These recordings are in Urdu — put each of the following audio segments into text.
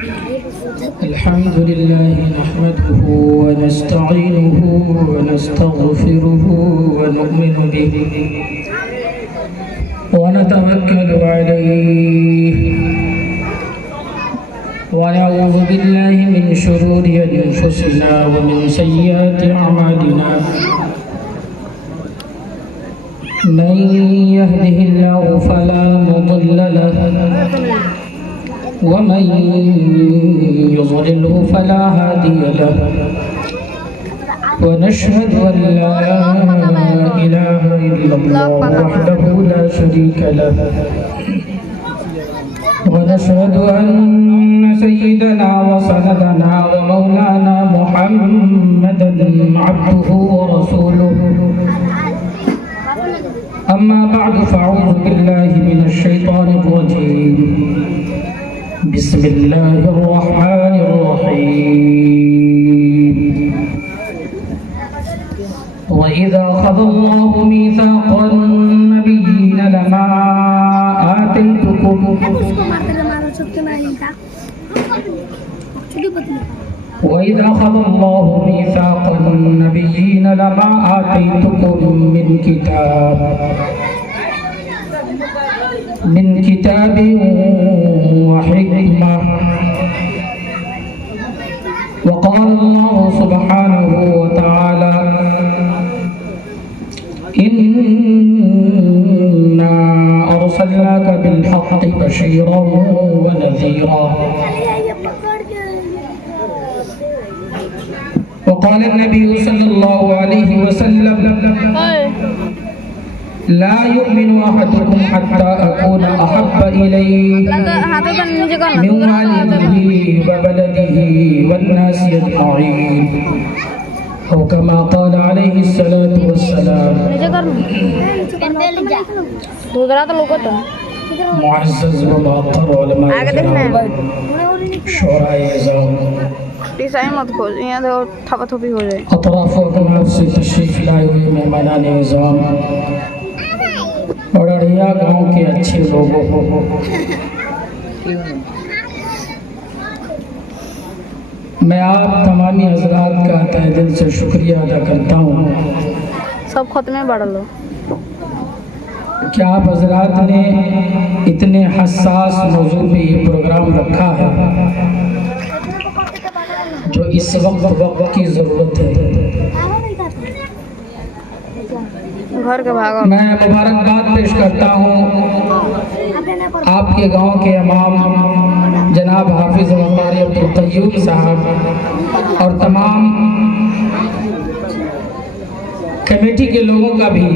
الحمد لله نحمده ونستعينه ونستغفره ونؤمن به ونتوكل عليه ونعوذ بالله من شرور أنفسنا ومن سيئات أعمالنا من يهده الله فلا مضل له ومن يضلله فلا هادي له ونشهد أن لا إله إلا الله وحده لا شريك له ونشهد أن سيدنا وسندنا ومولانا محمدا عبده ورسوله أما بعد فأعوذ بالله من الشيطان الرجيم بسم الله الرحمن الرحيم وإذا أخذ الله ميثاق النبيين لما آتيتكم وإذا أخذ الله ميثاق النبيين لما آتيتكم من كتاب وحكمة وقال الله سبحانه وتعالى إنا أرسلناك بالحق بشيرا ونذيرا وقال النبي صلى الله عليه وسلم لا يؤمن أحدكم حتى أكون أحب إليه من والده وبلده والناس أجمعين أو كما قال عليه الصلاة والسلام. معزز ومعطر علماء کرام شعراء اعظام اطراف و اکناف سے تشریف لائے ہوئے مہمانان اعظام اور اڑیا گاؤں کے اچھے لوگوں کو میں آپ تمامی حضرات کا تہ دل سے شکریہ ادا کرتا ہوں. سب ختمے بڑھ لو کہ آپ حضرات نے اتنے حساس موضوع پہ یہ پروگرام رکھا ہے جو اس وقت کی ضرورت ہے. میں مبارکباد پیش کرتا ہوں آپ کے گاؤں کے امام جناب حافظ وقاری عبدالقیوم صاحب اور تمام کمیٹی کے لوگوں کا بھی،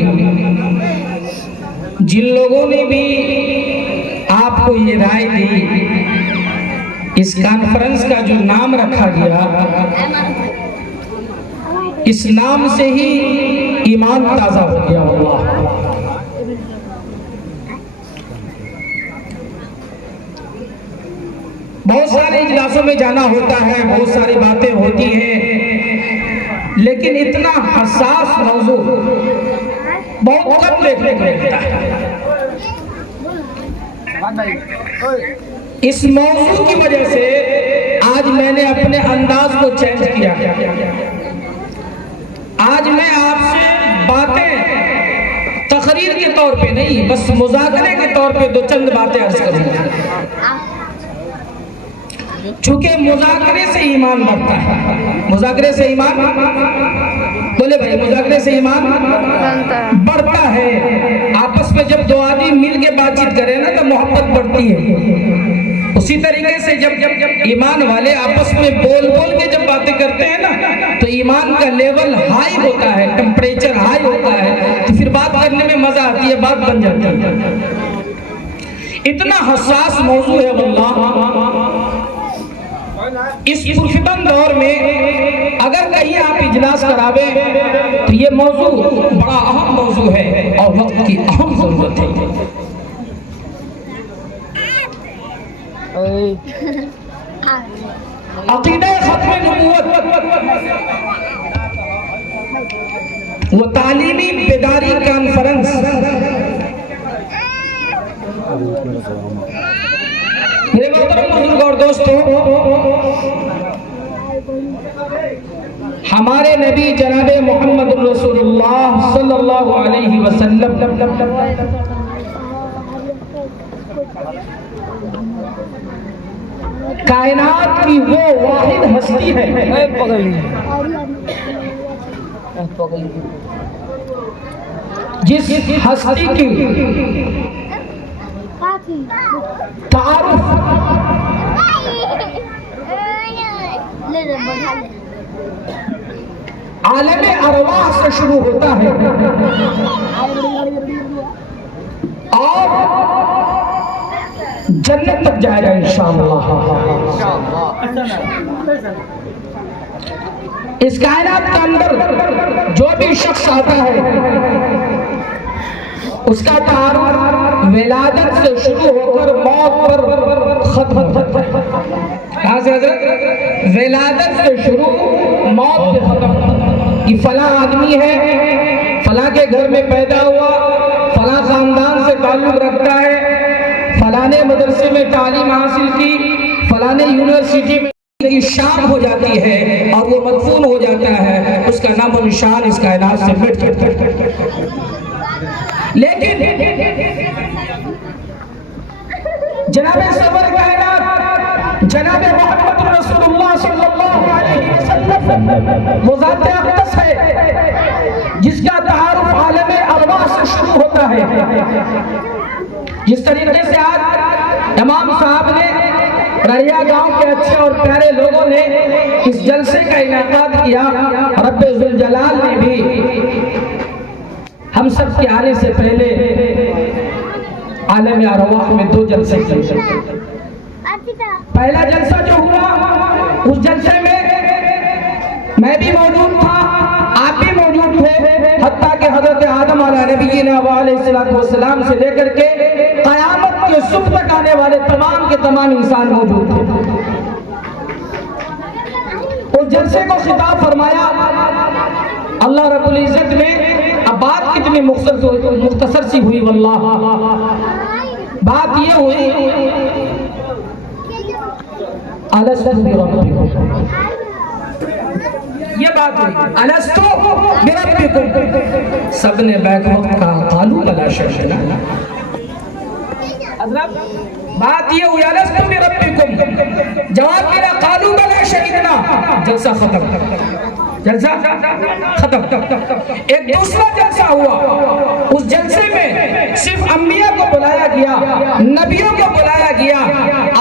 جن لوگوں نے بھی آپ کو یہ رائے دی. اس کانفرنس کا جو نام رکھا گیا، اس نام سے ہی ایمان تازہ ہو گیا. اللہ بہت سارے اجلاسوں میں جانا ہوتا ہے، بہت ساری باتیں ہوتی ہیں، لیکن اتنا حساس موضوع بہت کم دیکھنے کو ملتا ہے. اس موضوع کی وجہ سے آج میں نے اپنے انداز کو چینج کیا. آج میں آپ سے باتیں تقریر کے طور پہ نہیں، بس مذاکرے کے طور پہ دو چند باتیں عرض کروں گا. چونکہ مذاکرے سے ایمان بڑھتا ہے. مذاکرے سے ایمان بولے بھائی، مذاکرے سے ایمان بڑھتا ہے. آپس میں جب دو آدمی مل کے بات چیت کریں نا تو محبت بڑھتی ہے. اسی طریقے سے جب ایمان والے آپس میں بول کے جب باتیں کرتے ہیں نا تو ایمان کا لیول ہائی ہوتا ہے، ٹمپریچر ہائی ہوتا ہے، تو پھر بات کرنے میں مزہ آتی ہے، بات بن جاتی ہے. اتنا حساس موضوع ہے واللہ. اس پرفتن دور میں اگر کہیں آپ اجلاس کراوے تو یہ موضوع بڑا اہم موضوع ہے اور وقت کی اہم ضرورت ہے. عقیدہ ختم نبوت و تعلیمی بیداری کانفرنس میرے محترم بزرگ اور دوستوں، ہمارے نبی جناب محمد رسول اللہ صلی اللہ علیہ وسلم کائنات کی وہ واحد ہستی ہے جس ہستی کی تعارف عالم ارواح سے شروع ہوتا ہے اور جنت تک جائے گا انشاءاللہ۔ اس کائنات کے اندر جو بھی شخص آتا ہے اس کا تعارف ولادت سے شروع ہو کر موت پر ختم ہوتا ہے۔ کہاں سے حضرت؟ ولادت سے شروع موت پہ ختم، کہ فلاں آدمی ہے، فلاں کے گھر میں پیدا ہوا، فلاں خاندان سے تعلق رکھتا ہے، فلاں نے مدرسے میں تعلیم حاصل کی، فلاں نے یونیورسٹی میں کی شام ہو جاتی ہے اور وہ مدفون ہو جاتا ہے، اس کا نام و نشان اس کائنات سے مٹ جاتا ہے۔ لیکن جناب سرور کائنات جناب محمد رسول اللہ صلی اللہ علیہ وسلم وہ ذات اقدس ہے جس کا تعارف عالم ارواح سے شروع ہوتا ہے۔ جس طریقے سے آج امام صاحب نے ریا گاؤں کے اچھے اور پیارے لوگوں نے اس جلسے کا انعقاد کیا، رب ذوالجلال نے بھی ہم سب کے آنے سے پہلے عالم ارواح میں 2 جلسے کیے۔ پہلا جلسہ جو ہوا اس جلسے میں میں بھی موجود تھا، آپ بھی موجود تھے، حتیٰ کہ حضرت آدم علیہ نبینا علیہ السلام سے لے کر کے قیامت کے صبح تک آنے والے تمام کے تمام انسان موجود تھے۔ اس جلسے کو خطاب فرمایا اللہ رب العزت نے۔ اب بات کتنی مختصر سی ہوئی واللہ، بات یہ ہوئی الستو بربکم، یہ بات ہوئی الستو بربکم، سب نے بیک وقت کہا قالوا بلا شہدنا۔ حضرت بات یہ ہوئی الستو بربکم، جواب میرا قالوا بلا شہدنا، جلسہ ختم، جلسہ ختم۔ ایک دوسرا جلسہ ہوا، اس جلسے میں صرف انبیاء کو بلایا گیا، نبیوں کو بلایا گیا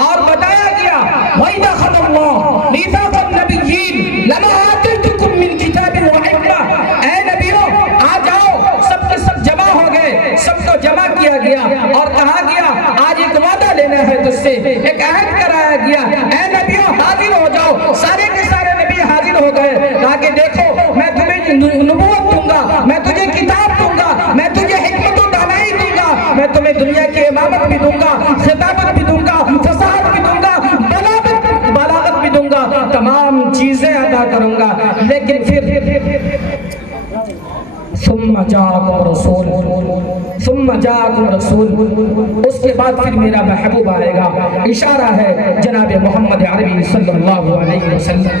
اور بتایا گیا وَإِذَا أَخَذَ اللَّهُ مِيثَاقَ النَّبِيِّينَ لَمَا آتَيْتُكُم مِّن كِتَابٍ وَحِكْمَةٍ، اے نبیوں آ جاؤ، سب کے سب جمع ہو گئے، سب کو جمع کیا گیا اور کہا گیا آج ایک وعدہ لینا ہے تجھ سے، ایک عہد کرایا گیا، اے نبیوں حاضر ہو جاؤ۔ سارے کے سارے نبی حاضر ہو گئے، کہا کہ دیکھو میں تمہیں نبوت دوں گا، میں تجھے کتاب دوں گا، میں تجھے حکمت و دانائی دوں گا، میں تمہیں دنیا کی امامت بھی دوں گا، خطابت بھی دوں گا، فصاحت بھی دوں گا، بلاغت بھی دوں گا، تمام چیزیں عطا کروں گا۔ لیکن پھر ثم جاءکم رسول، اس کے بعد پھر میرا محبوب آئے گا۔ اشارہ ہے جناب محمد عربی صلی اللہ علیہ وسلم۔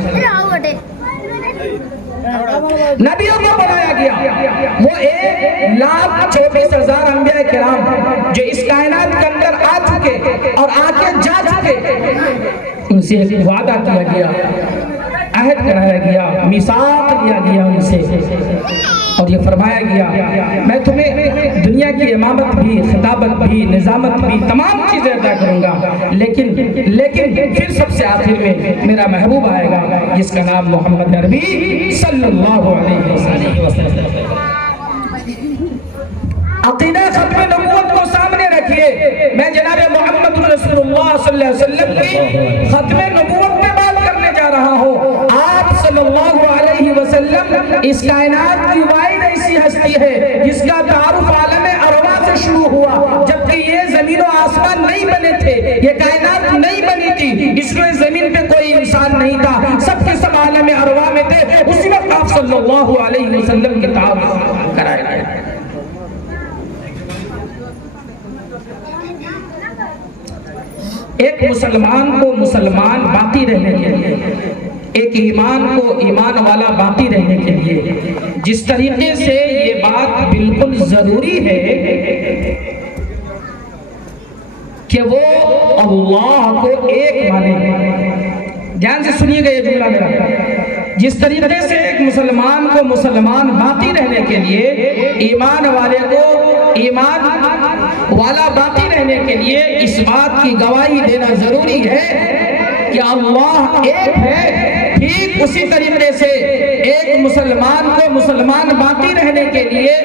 نبیوں کو بنایا گیا، وہ 1,24,000 انبیاء کرام جو اس کائنات کے اندر آ چکے اور آ کے جا چکے، ان سے ایک وعدہ کیا گیا، عہد کرایا گیا، میثاق لیا گیا ان سے، اور یہ فرمایا گیا میں تمہیں دنیا کی امامت بھی، خطابت بھی، نظامت بھی، تمام چیزیں عطا کروں گا، لیکن پھر سب سے آخر میں میرا محبوب آئے گا جس کا نام محمد عربی صلی اللہ علیہ وسلم۔ عقیدہ ختم نبوت کو سامنے رکھیے، میں جناب محمد رسول اللہ صلی اللہ علیہ وسلم کی ختم نبوت پہ بات کرنے جا رہا ہوں۔ آپ صلی اللہ علیہ وسلم اس کائنات کی واحد ایسی ہستی ہے جس کا تعارف عالم ارواح سے شروع ہوا، جبکہ یہ زمین و آسمان نہیں بنے تھے، یہ کائنات نہیں بنی تھی، اس لیے زمین پہ کوئی انسان نہیں تھا، سب کے سب عالم ارواح میں تھے، اسی وقت آپ صلی اللہ علیہ وسلم کے تعارف کرائے گئے۔ ایک مسلمان کو مسلمان باقی رہنے کے لیے، ایک ایمان کو ایمان والا باقی رہنے کے لیے جس طریقے سے یہ بات بالکل ضروری ہے کہ وہ اللہ کو ایک مانے. دھیان سے سنیے گا یہ جملہ میرا. جس طریقے سے ایک مسلمان کو مسلمان باقی رہنے کے لیے، ایمان والے کو ایمان والا باقی رہنے کے لیے اس بات کی گواہی دینا ضروری ہے کہ اللہ ایک ہے، ٹھیک اسی طریقے سے ایک مسلمان کو مسلمان باقی رہنے کے لیے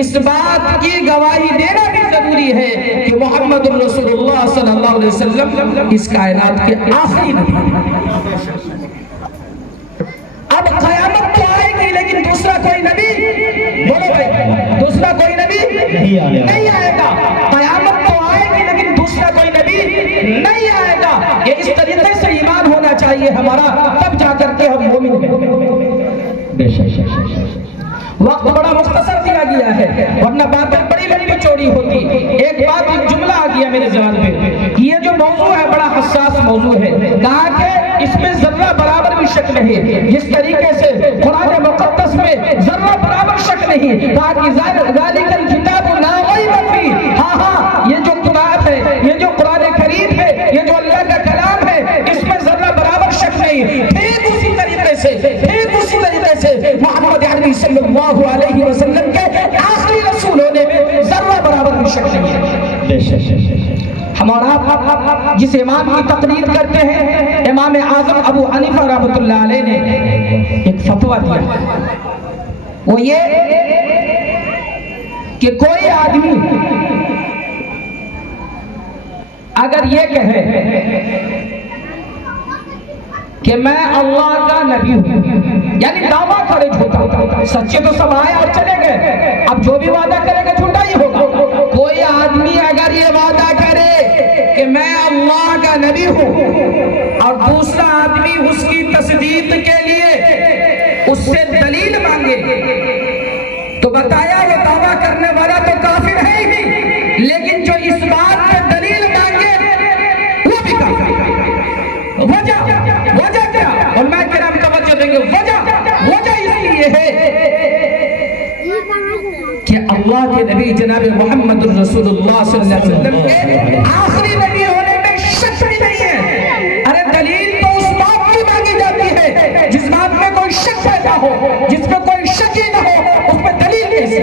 اس بات کی گواہی دینا بھی ضروری ہے کہ محمد رسول اللہ صلی اللہ علیہ وسلم اس کائنات کے آخری نبی ہیں. اب قیامت تو آئے گی لیکن دوسرا کوئی نبی، بولو بھائی، دوسرا کوئی نبی نہیں آئے گا. قیامت تو آئے گی لیکن دوسرا کوئی نبی نہیں آئے گا. یہ اس طریقے سے ایمان ہونا چاہیے ہمارا، تب جا کر کے ہم مومن ہیں. وقت بڑا مختصر دیا گیا ہے ورنہ باتیں بڑی لمبی چوڑی ہوتی. ایک بات، ایک جملہ آ گیا میرے ذہن میں. یہ جو موضوع ہے بڑا حساس موضوع ہے. کہا کہ اس میں ذرہ برابر بھی شک نہیں. جس طریقے سے قرآن مقدس میں ذرہ برابر شک نہیں. کہا کہ ذالک الکتاب لا ریب فیہ. ہاں یہ جو قرآن ہے، یہ جو قرآن کریم ہے، یہ جو اللہ کا کلام ہے، اس میں ذرہ برابر شک نہیں. ٹھیک اسی طریقے سے محمد عربی صلی اللہ علیہ وسلم کے آخری رسول ہونے میں ذرہ برابر بھی شک نہیں ہے. ہم اور آپ جس امام کی تقریر کرتے ہیں، امام اعظم ابو حنیفہ رحمۃ اللہ علیہ نے ایک فتویٰ دیا. وہ یہ کہ کوئی آدمی اگر یہ کہے کہ میں اللہ کا نبی ہوں، یعنی دعویٰ کرے جھوٹا، سچے تو سب آئے اور چلے گئے، اب جو بھی وعدہ کرے گا جھوٹا ہی ہوگا. کوئی آدمی اگر یہ وعدہ کرے کہ میں اللہ کا نبی ہوں اور دوسرا آدمی اس کی تصدیق کے لیے اس سے دلیل مانگے تو بتایا وہ دعویٰ کرنے والا تو کافر ہے ہی، لیکن جو اس بات پہ دلیل مانگے وہ بھی کافر ہے. وجہ کیا؟ علماء کرام توجہ دیں گے. وجہ اس لیے ہے کہ اللہ کے نبی جناب محمد رسول اللہ صلی اللہ علیہ وسلم کے آخری نبی ہونے میں شک بھی نہیں ہے. ارے دلیل تو اس بات کی مانگی جاتی ہے جس بات میں کوئی شک پیدا ہو، جس میں کوئی شک ہی نہ ہو، اس میں دلیل کیسے؟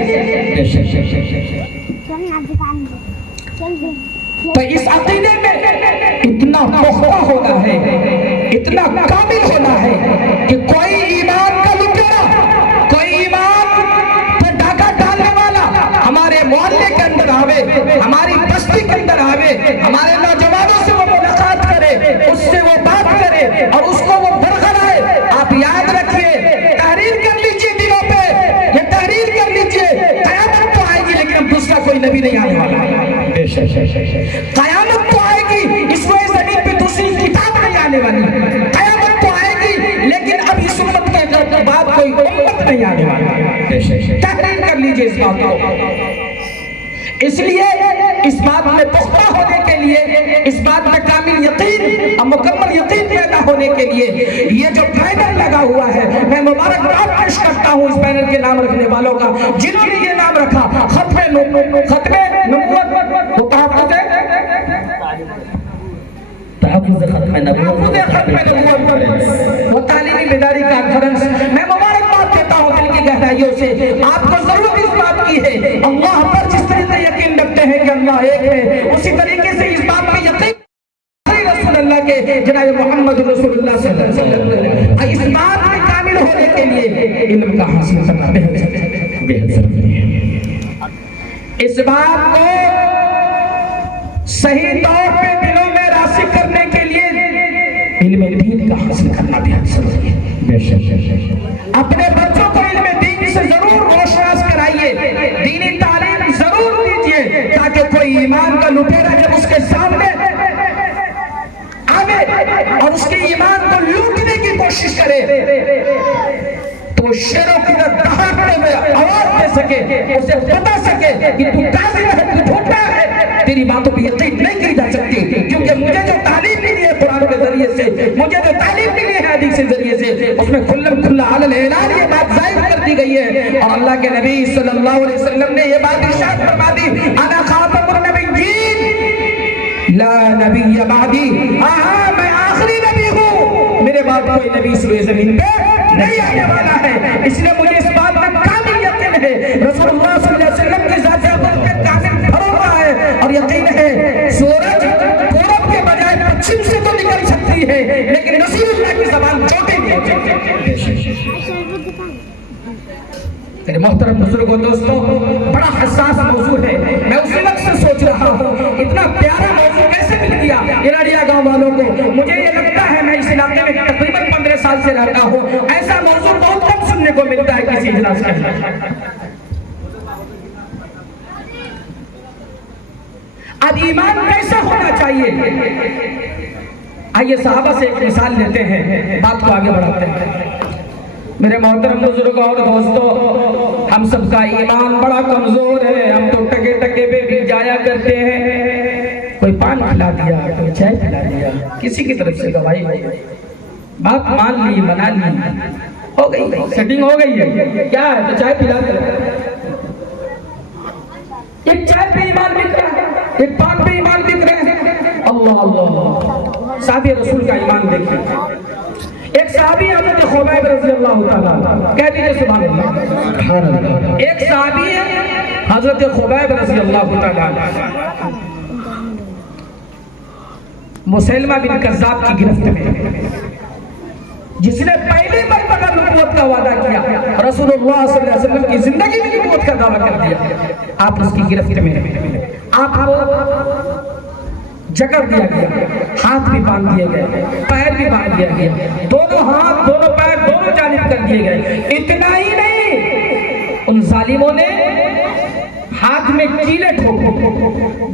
تو اس عقیدے میں اتنا پختہ ہونا ہے، اتنا کامل ہونا ہے کہ کوئی ایمان کا لٹیرا، کوئی ایمان پہ ڈاکہ ڈالنے والا ہمارے محلے کے اندر آوے، ہماری بستی کے اندر آوے، ہمارے نوجوانوں سے وہ ملاقات کرے، اس سے وہ بات کرے اور اس کو وہ برقرائے. آپ یاد رکھیے، تحریر کر لیجیے دلوں پہ، یہ تحریر کر لیجیے. قیامت تو آئے گی لیکن اب دوسرا کوئی نبی نہیں آنے والا. قیامت تو آئے گی، اس روئے زمین پہ دوسری کتاب نہیں آنے والی. قیامت تو آئے گی لیکن اب اس امت کے بعد کوئی امت نہیں آنے والی. تحریر کر لیجئے اس بات کو. اس لیے اس بات میں پختہ ہونے کے لیے، اس بات میں کامل یقین اور مکمل یقین پیدا ہونے کے لیے یہ جو بینر لگا ہوا ہے، میں مبارکباد پیش کرتا ہوں اس بینر کے نام رکھنے والوں کا جنہوں نے یہ نام رکھا. ختم نبوت، وہ تحفظ ہے، تحفظ ختم نبوت، وہ تعلیمی بیداری کانفرنس. میں مبارکباد دیتا ہوں دل کی گہرائیوں سے. آپ کو ضرورت اس بات کی ہے، اللہ پر جس طریقے یقین رکھتے ہیں کہ اللہ ایک ہے، اسی طریقے سے اس بات پہ یقین رسول اللہ کے جناب محمد رسول اللہ صلی اللہ علیہ وسلم. اس بات میں کامل ہونے کے لیے علم کا حاصل کرنا بہت ضروری ہے. اس بات کو صحیح طور پہ دلوں میں راسخ کرنے کے لیے علم دین کا حاصل کرنا بہت ضروری ہے. اپنے بچوں کو علم دین سے ضرور روشناس کرائیے، دینی تعلیم ضرور دیجیے تاکہ کوئی ایمان کا لٹیرا جب اس کے سامنے آوے اور اس کے ایمان کو لوٹنے کی کوشش کرے تو شیروں کی دہاڑتے ہوئے آواز دے سکے، اسے بتا سکے کہ تو کاذب ہے، تو جھوٹا ہے، تیری باتوں پہ یقین نہیں کی جا سکتی. کیونکہ مجھے جو قرآن کے ذریعے سے، مجھے جو تعلیم ملی ہے حدیث کے ذریعے سے، اس میں کھلم کھلا علل اعلان یہ بات ظاہر کر دی گئی ہے، اور اللہ کے نبی صلی اللہ علیہ وسلم نے یہ بات ارشاد فرما دی، انا خاتم النبیین لا نبی بعدی، ہاں میں آخری نبی ہوں، میرے بعد کوئی نبی اس روئے زمین پہ نہیں آنے والا ہے، اس لیے مجھے اس بات میں کامل یقین ہے، رسول اللہ صلی اللہ علیہ وسلم کی ذات اقدس میں کامل بھروسہ ہے، اور یقین ہے سورج پورب کے بجائے پچھم سے تو نکل سکتی ہے، لیکن رسول اللہ کی زبان چوٹے نہیں ہو سکتی۔ میرے محترم بزرگوں دوستوں، بڑا حساس موضوع ہے، میں اسی وقت سے سوچ رہا ہوں اتنا پیارا موضوع کیسے مل گیا ارڑیا گاؤں والوں کو۔ مجھے یہ لگتا ہے میں اس علاقے میں تقریباً 15 سال سے رہتا ہوں، ایسا موضوع بہت کم سننے کو ملتا ہے کسی اجلاس کے اندر۔ اب ایمان کیسا ہونا چاہیے؟ آئیے صحابہ سے ایک مثال لیتے ہیں، بات کو آگے بڑھاتے ہیں۔ میرے محترم بزرگوں اور دوستوں، ہم سب کا ایمان بڑا کمزور ہے، ہم تو ٹکے ٹکے پہ بھی جایا کرتے ہیں، کوئی پان کھلا دیا، کوئی چائے کھلا دیا، کسی کی طرف سے گواہی ہو گئی، بات مان لی، منا لی، ہو گئی، سیٹنگ ہو گئی ہے، کیا ہے تو چائے پلا دیا۔ ایک چائے پہ ایمان بک رہا ہے، ایک پان پہ ایمان بک رہے ہیں، اللہ اللہ۔ صحابی رسول کا ایمان دیکھیں، ایک صحابی حضرت خبیب رضی اللہ تعالیٰ، کہہ دیجئے سبحان اللہ، ایک صحابی حضرت خبیب رضی اللہ تعالیٰ مسیلمہ بن کذاب کی گرفت میں، جس نے پہلی مرتبہ نبوت کا وعدہ کیا، رسول اللہ صلی اللہ علیہ وسلم کی زندگی میں نبوت کا دعویٰ کر دیا، آپ اس کی گرفت میں، آپ کو جکڑ دیا گیا، ہاتھ بھی باندھ دیے گئے، پیر بھی باندھ دیا گیا، دونوں ہاتھ، دونوں پیر، دونوں جانب کر دیے گئے۔ اتنا ہی نہیں، ان ظالموں نے ہاتھ میں کیلے ٹھوکے،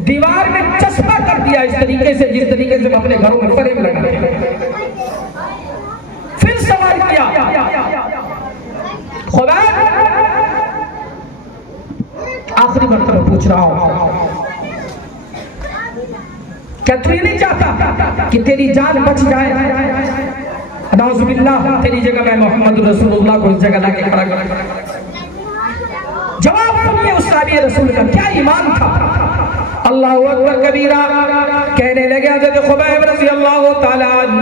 دیوار میں چسپا کر دیا، اس طریقے سے جس طریقے سے اپنے گھروں میں فریم لگاتے ہیں۔ پھر سوال کیا، خدا آخری مرتبہ پوچھ رہا ہوں، کیا تو یہ نہیں چاہتا کہ تیری جان بچ جائے؟ نعوذ باللہ، تیری جگہ میں محمد رسول اللہ کو اس جگہ لا کے کھڑا کر۔ جواب سنیے اس صحابی رسول کا کیا ایمان تھا۔ اللہ اکبر کبیرہ، کہنے لگے حضرت خبیب رضی اللہ تعالیٰ عنہ،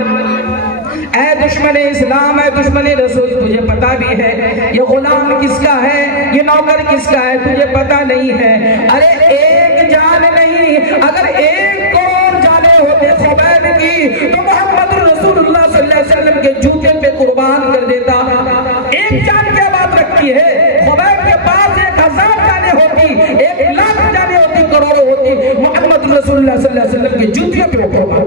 اے دشمن اسلام، اے دشمن رسول، تجھے پتا بھی ہے یہ غلام کس کا ہے، یہ نوکر کس کا ہے، تجھے پتا نہیں ہے؟ ارے ایک جان نہیں، اگر ایک کروڑ جانیں ہوتے خبیب کی تو محمد رسول اللہ صلی اللہ علیہ وسلم کے جوتے پہ قربان کر دیتا۔ ایک جان کیا بات رکھتی ہے؟ خبیب کے پاس 1000 جانیں ہوتی، 1,00,000 جانیں ہوتی، کروڑوں ہوتی، محمد رسول اللہ صلی اللہ علیہ وسلم کے جوتے پہ قربان۔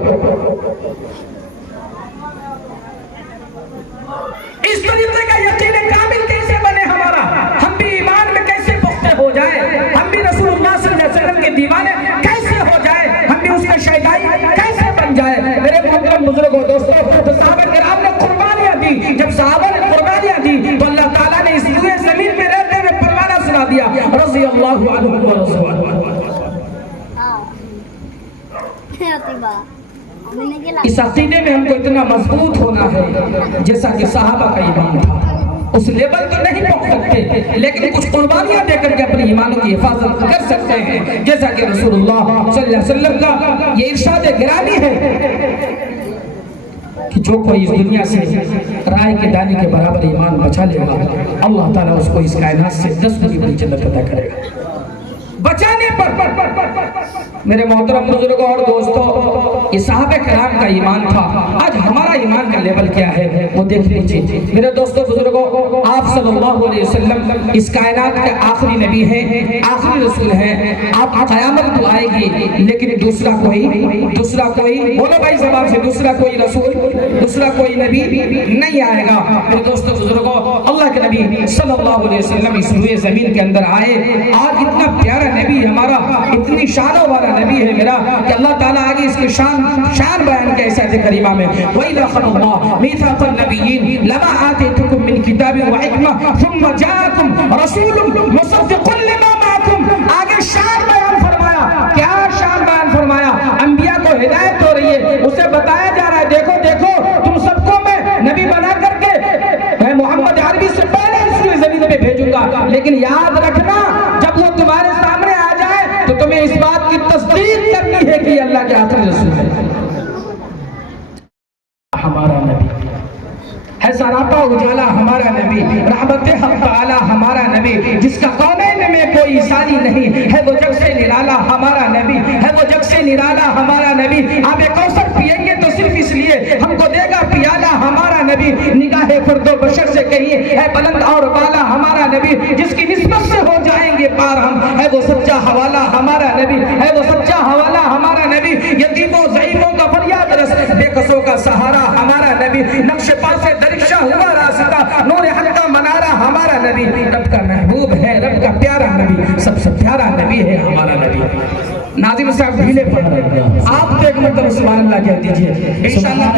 اس طریقے کا یقین کامل کیسے بنے ہمارا؟ ہم بھی ایمان میں کیسے پختہ ہو جائے؟ ہم بھی رسول اللہ صلی اللہ علیہ وسلم کے دیوانے کیسے ہو جائے؟ ہم بھی اس کے شیدائی کیسے بن جائے؟ میرے محترم بزرگوں دوستوں، تو صحابہ کرام نے قربانیاں دی، جب صحابہ نے قربانیاں دی تو اللہ تعالیٰ نے اس روئے زمین میں رہتے ہوئے فرمانا سنا دیا، رضی اللہ عنہ ورضوا عنہ۔ اس عقیدے میں ہم کو اتنا مضبوط ہونا ہے جیسا کہ صحابہ کا ایمان تھا۔ اس لیبل تو نہیں پہنچ سکتے، لیکن کچھ قربانیاں دے کر کے اپنی ایمانوں کی حفاظت کر سکتے ہیں، جیسا کہ رسول اللہ صلی اللہ علیہ وسلم کا یہ ارشاد گرامی ہے کہ جو کوئی اس دنیا سے رائے کے دانے کے برابر ایمان بچا لے گا، اللہ تعالیٰ اس کو اس کائنات سے 10 گنی بڑی جنت عطا کرے گا۔ بچانے پر میرے محترم بزرگوں اور دوستوں، یہ صحابہ کرام کا ایمان تھا۔ آج ہمارا ایمان کا لیول کیا ہے وہ دیکھ لیجیے۔ میرے دوستوں بزرگوں، آپ صلی اللہ علیہ وسلم اس کائنات کے آخری نبی ہیں، آخری رسول ہیں۔ آپ قیامت تو آئے گی، لیکن دوسرا کوئی بولو بھائی زبان سے، دوسرا کوئی رسول، دوسرا کوئی نبی نہیں آئے گا۔ میرے دوستوں بزرگوں، اللہ کے نبی صلی اللہ علیہ وسلم اس روئے زمین کے اندر آئے۔ آج اتنا پیارا نبی ہمارا، اتنی شانوں والا نبی ہے میرا کہ اللہ تعالیٰ آگے اس کی شان بیان کے ایسا کریمہ میں وَإِذَا أَخَذَ اللَّهُ مِيثَاقَ النَّبِيِّينَ لَمَا آتَيْتُكُم مِّن كِتَابٍ وَحِكْمَةٍ ثُمَّ جَاءَكُمْ رَسُولٌ مُصَدِّقٌ لِّمَا مَعَكُمْ۔ آگے شان بیان فرمایا، کیا شان بیان فرمایا؟ انبیاء کو ہدایت ہو رہی ہے، اسے بتایا جا رہا ہے رحمت حق تعالی ہمارا نبی، جس کا کونین میں کوئی ثانی نہیں ہے، وہ جگ سے نرالا ہمارا نبی ہے، وہ جگ سے نرالا ہمارا نبی۔ آب کوثر پئیں گے تو صرف اس لیے ہم کو دے گا پیالہ ہمارا نبی، نگاہ فرد و بشر سے کہیے ہے بلند اور بالا ہمارا نبی، جس کی نسبت سے ہو جائیں گے پار ہم، ہے وہ سچا حوالہ ہمارا نبی، ہے وہ سچا حوالہ ہمارا نبی۔ یتیموں ضعیفوں کا فریاد رس، بے قصوں کا سہارا ہمارا نبی، نقش پا سے درکشہ ہوا راستہ، نور حق کا منارہ ہمارا نبی، رب کا محبوب ہے، رب کا پیارا نبی، سب سے پیارا نبی ہے ہمارا نبی۔ ناظرین صاحب ڈھیلے پڑھ رہے ہیں، آپ تو ایک مرتبہ سبحان اللہ کہہ دیجئے انشاءاللہ۔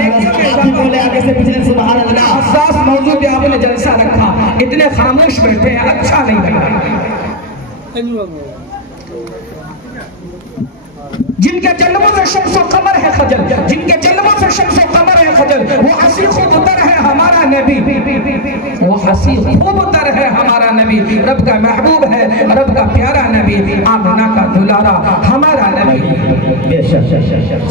حساس موضوع پہ آپ نے جلسہ رکھا، اتنے خاموش بیٹھے ہیں، اچھا نہیں لگا۔ جن کے جنموں سے شمس و قمر ہے خجل، جن کے جنموں سے شمس و قمر ہے خجل، وہ حسی خود اتر ہے ہمارا نبی، وہ حسی خود اتر ہے ہمارا نبی، رب کا محبوب ہے، رب کا پیارا نبی، آمنہ کا دلارا ہمارا نبی۔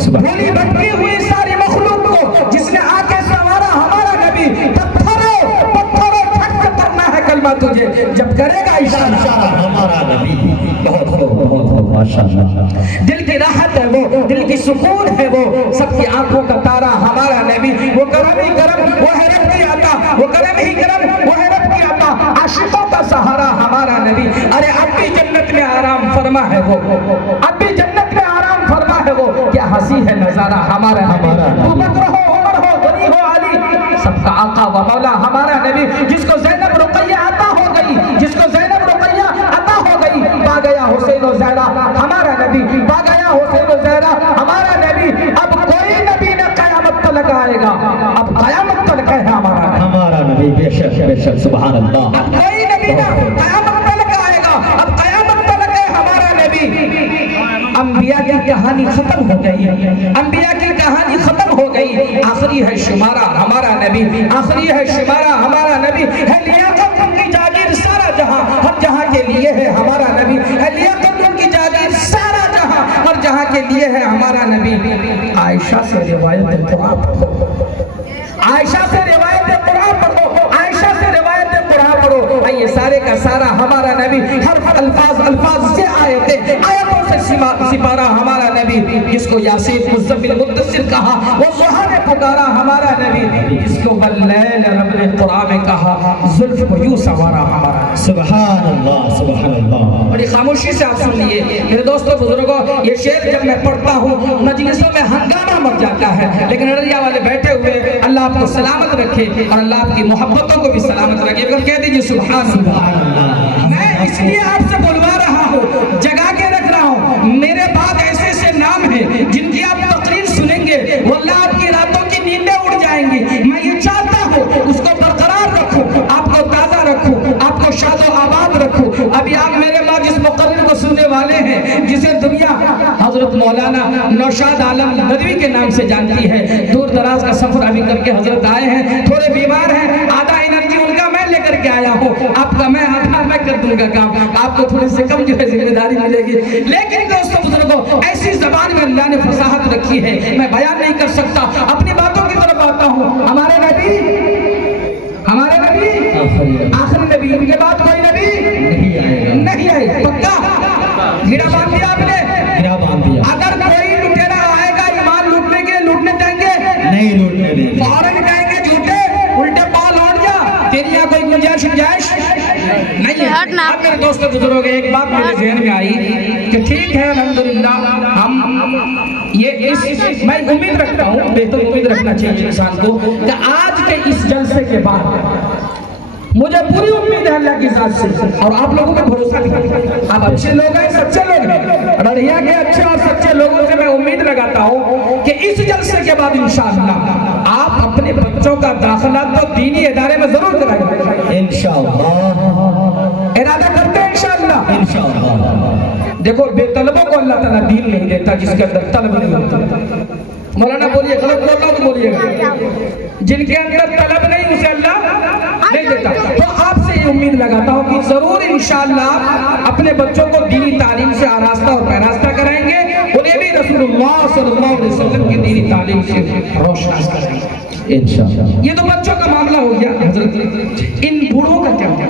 بھولی بھٹکی ہوئی ساری مخلوق کو جس نے آ کے سنوارا ہمارا نبی، پتھروں ٹھٹ کرنا ہے کلمہ تجھے جب کرے گا اشارہ ہمارا نبی۔ دل کی راحت ہے وہ، دل کی سکون ہے وہ، سب کی آنکھوں کا تارا ہمارا نبی، وہ کرم ہی کرم وہ ہے رب کی عطا، وہ کرم ہی کرم وہ ہے رب کی عطا، عاشقوں کا سہارا ہمارا نبی۔ ارے اب بھی جنت میں آرام فرما ہے وہ، اب بھی جنت میں آرام فرما ہے وہ، کیا ہنسی ہے نظارہ ہمارا نبی۔ تو بکر ہو عمر ہو غنی ہو علی، سب کا آقا و مولا ہمارا نبی، جس کو زینب رقیہ عطا ہو گئی، جس کو زینب رقیہ عطا ہو گئی، پا گیا حسین و زہرا ہمارا نبی، پا گیا حسین و زہرا ہمارا نبی۔ اب کوئی نبی نہ قیامت تلک آئے گا، اب قیامت تلک ہے ہمارا نبی، بے شک سبحان اللہ۔ اب کوئی نبی نہ قیامت تلک آئے گا، اب قیامت تلک ہے ہمارا نبی۔ انبیاء کی کہانی ختم ہو گئی، انبیاء کی کہانی ختم ہو گئی، آخری ہے شمارہ ہمارا نبی، آخری ہے شمارہ ہمارا نبی، ہے لیاقت ان کی جاگیر سارا جہاں ہر جہاں کے لیے ہے ہمارا نبی، ہے لیاقت ان کی جاگیر سارا جہاں ہر جہاں کے لیے ہے ہمارا نبی۔ عائشہ سے روایت قرآن پڑھو، عائشہ سے روایت قرآن پڑھو، عائشہ سے روایت قرآن پڑھو، یہ سارے کا سارا ہمارا نبی، ہر الفاظ سے آیتوں سے سپارہ ہمارا نبی، جس کو یاسین مزمل مدثر کہا وہ ضحیٰ نے پکارا ہمارا نبی، جس کو واللیل رب نے قرآن میں کہا زلف کو یوں سنوارا ہمارا۔ سبحان اللہ سبحان اللہ۔ بڑی خاموشی سے آپ سن لیے میرے دوستوں بزرگوں، یہ شعر جب میں پڑھتا ہوں مجلسوں میں ہنگامہ مچ جاتا ہے، لیکن نظریہ والے بیٹھے ہوئے اللہ آپ کو سلامت رکھے اور اللہ آپ کی محبتوں کو بھی سلامت رکھے، اگر کہہ دیجئے سبحان اللہ۔ میں اس لیے آپ سے بلوا رہا ہوں، جگا کے رکھ رہا ہوں، میرے بعد ایسے ایسے نام ہیں جن کی آپ تقریر سنیں گے واللہ آپ کی راتوں کی نیندیں اڑ جائیں گی۔ میں یہ چاہتا ہوں اس کو برقرار رکھوں، آپ کو تازہ رکھوں، آپ کو شاد و آباد رکھوں۔ ابھی آپ میرے بعد جس مقرر کو سننے والے ہیں جسے دنیا حضرت مولانا نوشاد عالم ندوی کے نام سے جانتی ہے، دور دراز کا سفر ابھی کر کے حضرت آئے ہیں، تھوڑے بیمار ہیں، آدھا انرجی ان کا میں لے کر کے آیا ہوں، آپ کا میں آدھا میں کر دوں گا کام، آپ کو تھوڑی سے کم جو ہے ذمہ داری ملے گی۔ لیکن دوستوں بزرگوں، ایسی زبان میں اللہ نے فصاحت رکھی ہے، میں بیان نہیں کر سکتا، اپنی باتوں کی طرف آتا ہوں۔ ہمارے نبی آخری نبی، ان کے بعد کوئی نبی نہیں آئے، پکا گھیرا باندھ دیا آپ نے؟ اگر کوئی لٹیرا آئے گا ایمان لوٹنے کے لوٹنے دیں گے نہیں، لوٹنے دیں گے، فوراً کہیں گے جھوٹے الٹے پاؤں لوٹ جا، تیری یہاں کوئی گنجائش نہیں ہے۔ اب میرے دوستوں بزرگوں ایک بات میرے ذہن میں آئی کہ ٹھیک ہے الحمدللہ ہم یہ میں امید رکھتا ہوں، بہتر امید رکھنا چاہیے انسان کو کہ آج کے اس جلسے کے بعد مجھے پوری امید ہے اللہ کی ذات سے اور آپ لوگوں کو بھروسہ دیا، آپ اچھے لوگ ہیں، سچے لوگ ہیں، رڑیا کے اچھے اور سچے لوگوں سے میں امید لگاتا ہوں کہ اس جلسے کے بعد انشاءاللہ آپ اپنے بچوں کا داخلہ تو دینی ادارے میں ضرور کرائیں گے انشاءاللہ، ارادہ کرتے ہیں انشاءاللہ۔ دیکھو بے طلبوں کو اللہ تعالیٰ دین نہیں دیتا جس کے اندر طلب نہیں ہوتا۔ مولانا بولیے، غلط بول رہا ہوں تو بولیے گا، جن کے اندر طلب نہیں اسے اللہ نہیں دیتا۔ تو آپ سے یہ امید لگاتا ہوں کہ ضرور انشاءاللہ اپنے بچوں کو دینی تعلیم سے آراستہ اور پیراستہ کرائیں گے، انہیں بھی رسول اللہ صلی اللہ علیہ وسلم کی دینی تعلیم سے روشناس کریں گے انشاءاللہ۔ یہ تو بچوں کا معاملہ ہو گیا، حضرت ان بوڑھوں کا کیا ہوگا؟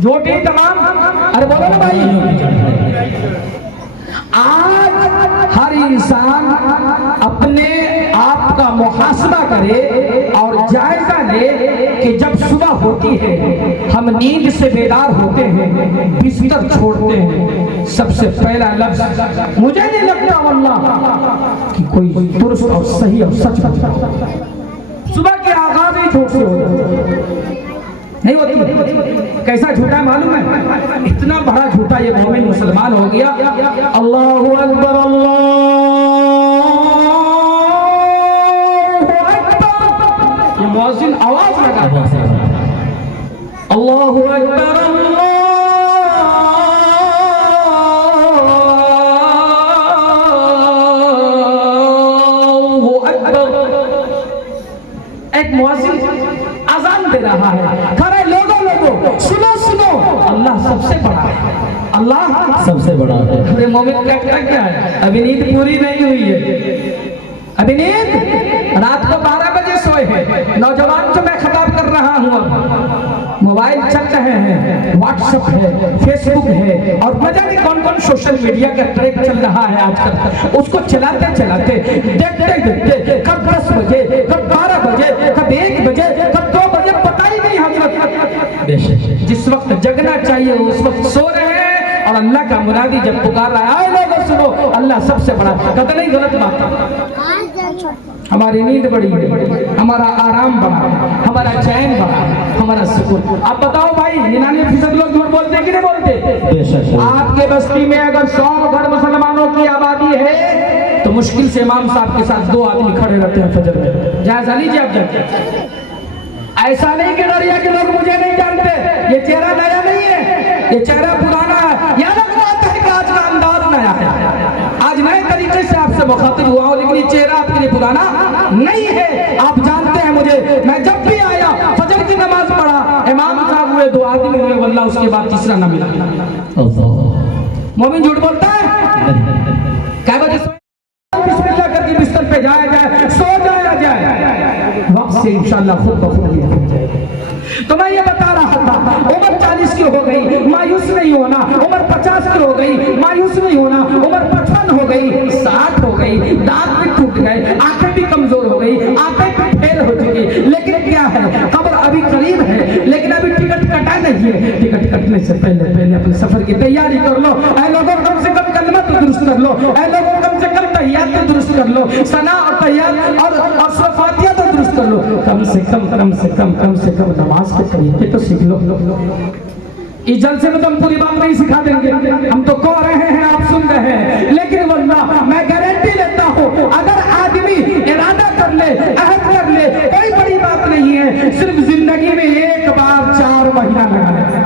جھوٹی تمام. ارے بولو نا بھائی. آج ہر انسان اپنے آپ کا محاسبہ کرے اور جائزہ لے کہ جب صبح ہوتی ہے ہم نیند سے بیدار ہوتے ہیں, بستر چھوڑتے ہیں, سب سے پہلا لفظ مجھے نہیں لگتا واللہ کہ کوئی درست اور صحیح اور سچ صبح کے آغاز ہی جھوٹ سے ہوتا نہیں ہوتی. کیسا جھوٹا ہے معلوم ہے؟ اتنا بڑا جھوٹا یہ مومن مسلمان ہو گیا. اللہ اکبر اللہ اکبر, یہ مؤذن آواز لگاتا ہے اللہ اکبر اللہ اکبر. ایک مؤذن اذان دے رہا ہے, کھڑے لوگوں سنو سنو, اللہ سب سے بڑا ہے, اللہ سب سے بڑا ہے. ارے مومن کیا ہے, ابھی نیند پوری نہیں ہوئی ہے, ابھی نیند رات کو 12 بجے سوئے ہیں. نوجوان جو میں خطاب کر رہا ہوں, موبائل چل رہے ہیں, واٹس ایپ ہے, فیس بک ہے, اور نہ جانے کون کون سوشل میڈیا کا ٹریک چل رہا ہے آج کل. اس کو چلاتے چلاتے دیکھتے دیکھتے کب 10 بجے, کب 12 بجے, کب 1 بجے, کب 2 بجے, پتہ ہی نہیں حضرت. جس وقت جگنا چاہیے اس وقت سو رہے ہیں, اور اللہ کا منادی جب پکار رہا ہے لوگوں سنو اللہ سب سے بڑا. کہتے نہیں غلط بات ہے. ہماری نیند بڑی ہے, ہمارا آرام بڑا, ہمارا چین بڑا, ہمارا سکون. آپ بتاؤ بھائی 99% لوگ جھوٹ بولتے ہیں کہ نہیں بولتے؟ آپ کے بستی میں اگر 100 گھر مسلمانوں کی آبادی ہے تو مشکل سے امام صاحب کے ساتھ 2 آدمی کھڑے رہتے ہیں فجر میں. جائزہ لیجیے آپ جاتے ہیں. ایسا نہیں کہ ڈریا کہ لوگ مجھے نہیں جانتے, یہ چہرہ نیا نہیں ہے, یہ چہرہ پرانا ہے. یاد رکھنا ہے کہ آج کا انداز نیا ہے, آج نئے طریقے سے آپ سے مخاطب ہوا ہوں, لیکن یہ چہرہ آپ کے لیے پرانا نہیں ہے. آپ جانتے ہیں مجھے, میں جب بھی آیا فجر کی نماز پڑھا, امام صاحب ہوئے 2 آدمی ہوئے, واللہ اس کے بعد تیسرا نہ ملا. مومن جھوٹ بولتا ہے؟ کیا وجہ سے بسم اللہ کر کے بستر پہ جایا جائے, سو جایا جائے, وقت سے انشاءاللہ خود بخود ہی ہو جائے گا. تو میں یہ بتا رہا تھا, عمر 40 کی ہو گئی, مایوس نہیں ہونا. عمر 50 کی ہو گئی, مایوس نہیں ہونا. عمر 55 ہو گئی, 60 ہو گئی, دانت بھی ٹوٹ گئے, آنکھیں بھی کمزور ہو گئی, آنکھیں بھی پھیل ہو چکی, لیکن کیا ہے, قبر ابھی قریب ہے, لیکن ابھی ٹکٹ کٹا نہیں ہے. ٹکٹ کٹنے سے پہلے اپنے سفر کی تیاری کر لو. اے لوگوں کم سے کم کلمہ تو درست کر لو, اے لوگوں کم سے کم تحیات تو درست کر لو, ثنا اور تحیات اور فاتحہ تو درست کر لو. کم سے کم نماز کے طریقے تو سیکھ لو. اس جلسے میں تو ہم پوری بات نہیں سکھا دیں گے, ہم تو کہہ رہے ہیں, آپ سن رہے ہیں, لیکن واللہ میں گارنٹی لیتا ہوں اگر آدمی ارادہ کر لے, عہد کر لے, کوئی بڑی بات نہیں ہے, صرف زندگی میں ایک بار 4 مہینہ لگا ہے.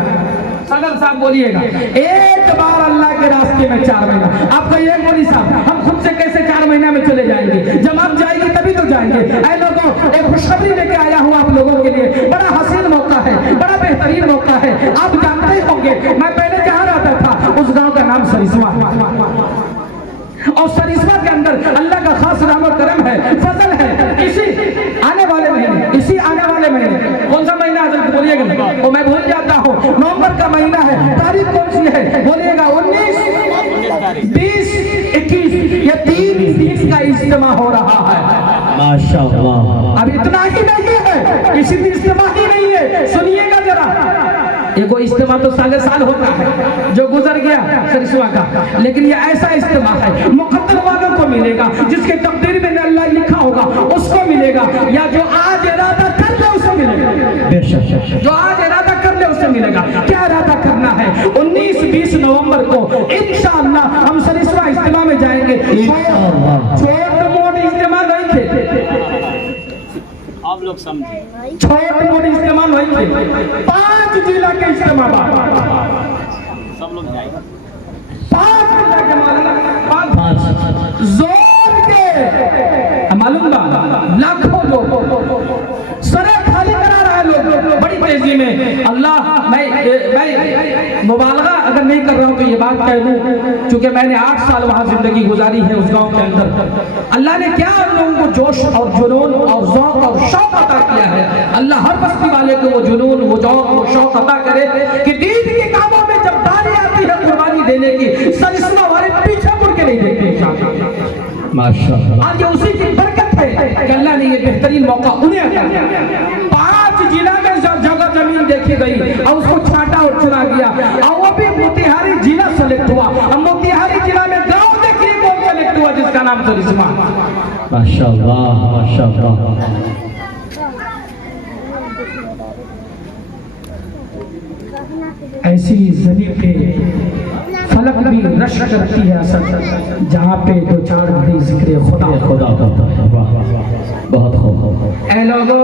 صدر صاحب بولیے گا, ایک بار اللہ کے راستے میں 4 مہینہ. آپ کہیے مولوی صاحب ہم خود سے کیسے 4 مہینہ میں چلے جائیں گے, جب آپ جائیں گے تبھی تو جائیں گے. اے لوگوں, ایک خوشخبری لے کے آیا ہوں آپ لوگوں کے لیے, بڑا حسین موقع ہے, بڑا بہترین موقع ہے. آپ جانتے ہی ہوں گے میں پہلے جہاں رہتا تھا اس گاؤں کا نام سریسوا, اور سریسوا کے اندر اللہ کا خاص رحم و کرم ہے, فضل ہے. اسی آنے والے مہینے کون سا مہینہ حضرت بولیے گا, وہ میں بھول جاتا ہوں, نومبر کا مہینہ ہے. تاریخ کون سی ہے بولیے گا, 19, 20, 21, یہ 3 دن کا اجتماع ہو رہا ہے. ماشاءاللہ. اب اتنا ہی نہیں ہے, کسی بھی اجتماع ہی نہیں ہے. سنیے گا ذرا, یہ کوئی اجتماع تو سال ہوتا ہے جو گزر گیا سرسوا کا, لیکن یہ ایسا اجتماع ہے مقدر والوں کو ملے گا, جس کے تقدیر میں اللہ لکھا ہوگا اس کو ملے گا, یا جو آج ارادہ کر لے اسے ملے گا. جو آج ارادہ کر لے اسے ملے گا. کیا ارادہ کرنا ہے؟ 19-20 نومبر کو انشاءاللہ ہم سرسوا اجتماع میں جائیں گے. چھوٹ موٹ اجتماع نہیں تھے, آپ لوگ سمجھیں, چھوٹ موٹ اجتماع نہیں تھے, 5 ضلع کے اجتماع, سب لوگ جائیں. 5 ضلع کے مالک زور کے معلوم با لاکھوں لوگ سرے خالی کرا رہا ہے لوگ بڑی تیزی میں. اللہ میں مبالغہ اگر نہیں کر رہا ہوں تو یہ بات کہہ دوں، چونکہ میں نے 8 سال وہاں زندگی گزاری ہے اس گاؤں کے اندر، اللہ نے کیا ان لوگوں کو جوش اور جنون اور ذوق اور شوق عطا کیا ہے۔ اللہ ہر بستی والے کو وہ جنون، وہ ذوق، وہ شوق عطا کرے کہ دین کے کاموں میں جب باری آتی ہے قربانی دینے کی، سرسما والے پیچھے مڑ کے نہیں دیکھتے انشاءاللہ۔ ماشاءاللہ، آج یہ اسی کی برکت ہے کہ اللہ نے یہ بہترین موقع انہیں عطا کیا۔ 5 ضلع میں جگہ زمین دیکھی گئی اور اس کو چھانٹا اور چنا گیا، اور وہ بھی موتیہاری ضلع سلیکٹ ہوا۔ اب موتیہاری ضلع میں گاؤں دیکھیے کون سلیکٹ ہوا جس کا نام سرسما۔ ماشاءاللہ، ماشاءاللہ، ایسی زمین پہ فلک بھی رشک کرتی ہے اصل، جہاں پہ 2-4 بڑی ذکر خدا خدا ہوتا ہے۔ واہ، بہت خوب۔ اے لوگو،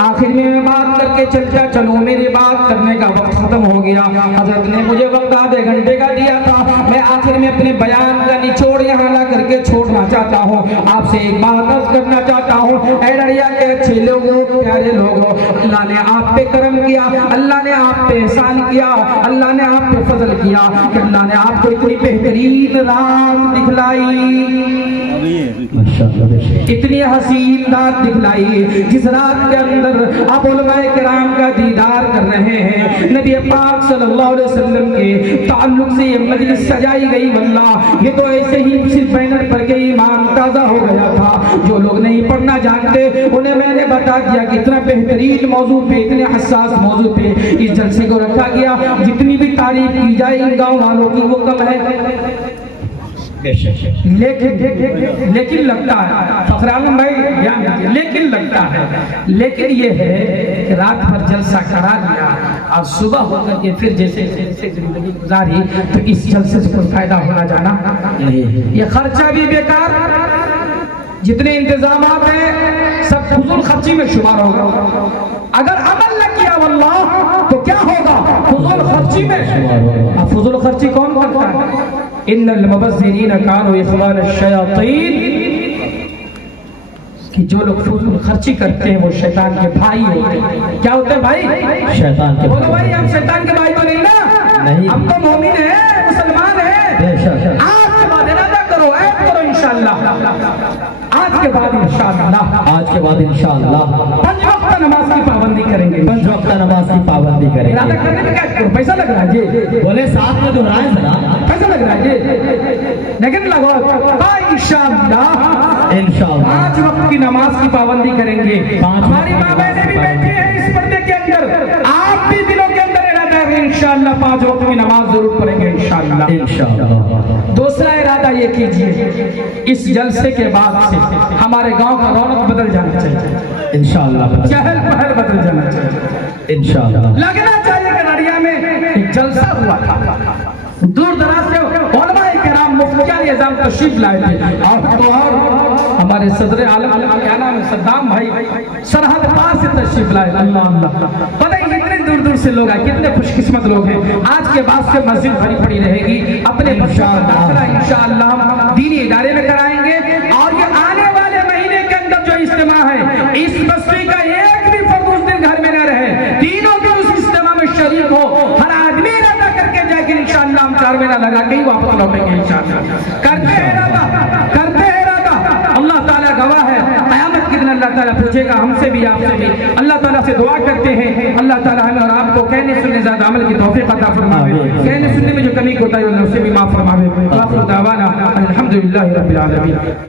آخر میں بات کر کے چلتا چلو، میری بات کرنے کا وقت ختم ہو گیا۔ حضرت نے مجھے وقت آدھے گھنٹے کا دیا تھا، میں آخر میں اپنے بیان کا نچوڑ یہاں لا کر کے چھوڑنا چاہتا ہوں۔ آپ سے ایک بات عرض کرنا چاہتا ہوں، اے لڑیا کے اچھے لوگوں، پیارے لوگوں، اللہ نے آپ پہ کرم کیا، اللہ نے آپ پہ احسان کیا، اللہ نے آپ پہ فضل کیا کہ اللہ نے آپ کو اتنی بہترین رات دکھلائی، اتنی حسین رات دکھلائی، جس رات کے اندر آپ علماء کرام کا دیدار کر رہے ہیں۔ نبی پاک صلی اللہ علیہ وسلم کے تعلق سے یہ مجلس سجائی گئی، واللہ یہ تو ایسے ہی صرف بینر پر کے ایمان تازہ ہو گیا تھا۔ جو لوگ نہیں پڑھنا جانتے انہیں میں نے بتا دیا کہ اتنا بہترین موضوع پہ، اتنے حساس موضوع پہ اس جلسے کو رکھا گیا، جتنی بھی تعریف کی جائے ان گاؤں والوں کی وہ کم ہے، لیکن لگتا ہے فخر عالم بھائی، لیکن لگتا ہے، لیکن یہ ہے کہ رات بھر جلسہ کرا دیا اور صبح ہو کر کے پھر جیسے زندگی گزاری، تو اس جلسے سے کوئی فائدہ ہونا جانا نہیں، یہ خرچہ بھی بیکار، جتنے انتظامات ہیں سب فضول خرچی میں شمار ہوگا۔ اگر عمل نہ کیا واللہ تو کیا ہوگا؟ فضول خرچی میں۔ فضول خرچی کون کرتا ہے؟ ان المبذرین کانوا اخوان الشیاطین، کہ جو لوگ فضول خرچی کرتے ہیں وہ شیطان کے بھائی ہوتے ہیں۔ کیا ہوتے ہیں بھائی؟ شیطان کے بولو بھائی، ہم شیطان کے بھائی تو نہیں نا، ہم تو مومن ہیں، مسلمان ہیں۔ آج کے بعد ارادہ کرو، عہد کرو انشاءاللہ، آج کے بعد انشاءاللہ، آج کے بعد انشاءاللہ 5 وقت نماز کی پابندی کریں گے، 5 وقت نماز کی پابندی کریں ارادہ گے۔ کرنے میں کیا کرو؟ پیسہ لگ رہا ہے جی، بولے ساتھ میں دہرائیں ذرا۔ پیسہ لگ رہا ہے جی، لیکن لگو انشاءاللہ انشاءاللہ 5 وقت کی نماز کی پابندی کریں گے۔ ہماری ماں بہنیں بھی بیٹھی ہیں اس پردے کے اندر، آپ بھی دلوں کے اندر ارادہ ہے انشاءاللہ 5 وقت کی نماز ضرور پڑھیں گے انشاءاللہ۔ انشاءاللہ۔ دوسرا ارادہ یہ کیجئے، اس جلسے کے بعد سے ہمارے گاؤں کا رونق بدل جانا چاہیے، انشاءاللہ چہل پہل بدل جانا چاہیے، انشاءاللہ لگنا چاہیے کہ نڑیا میں ایک جلسہ ہوا تھا، دور دراز سے علماء کرام مفتیان نظام تشریف لائے تھے، اور ہمارے صدر عالم کیا نام ہے، صدام بھائی سرحد پار سے تشریف لائے۔ اللہ اللہ، پتہ ہی کتنے دور دور سے لوگ آئے، کتنے خوش قسمت لوگ ہیں۔ آج کے بعد سے مسجد بھری پڑی رہے گی، اپنے بچوں کا داخلہ انشاءاللہ ہم دینی ادارے میں کرائیں گے، اور یہ آنے والے مہینے کے اندر جو اجتماع ہے اس بستی کا ایک بھی فرد اس دن گھر میں نہ رہے، تینوں بھی اس اجتماع میں شریک ہو، ہر آدمی ارادہ کر کے جائے کہ انشاءاللہ ہم 4 مہینہ لگا کے ہی واپس لوٹیں گے انشاءاللہ۔ کرتے ہیں ارادہ، اللہ تعالیٰ گواہ ہے، قیامت کے دن اللہ تعالیٰ پوچھے گا ہم سے بھی آپ سے بھی۔ اللہ تعالیٰ سے دعا کرتے ہیں اللہ تعالیٰ ہمیں اور آپ کو کہنے سننے زیادہ عمل کی توفیق عطا فرماوے، کہنے سننے میں جو کمی کوتاہی اللہ سے بھی معاف فرماوے۔ وآخر دعوانا الحمدللہ رب العالمین۔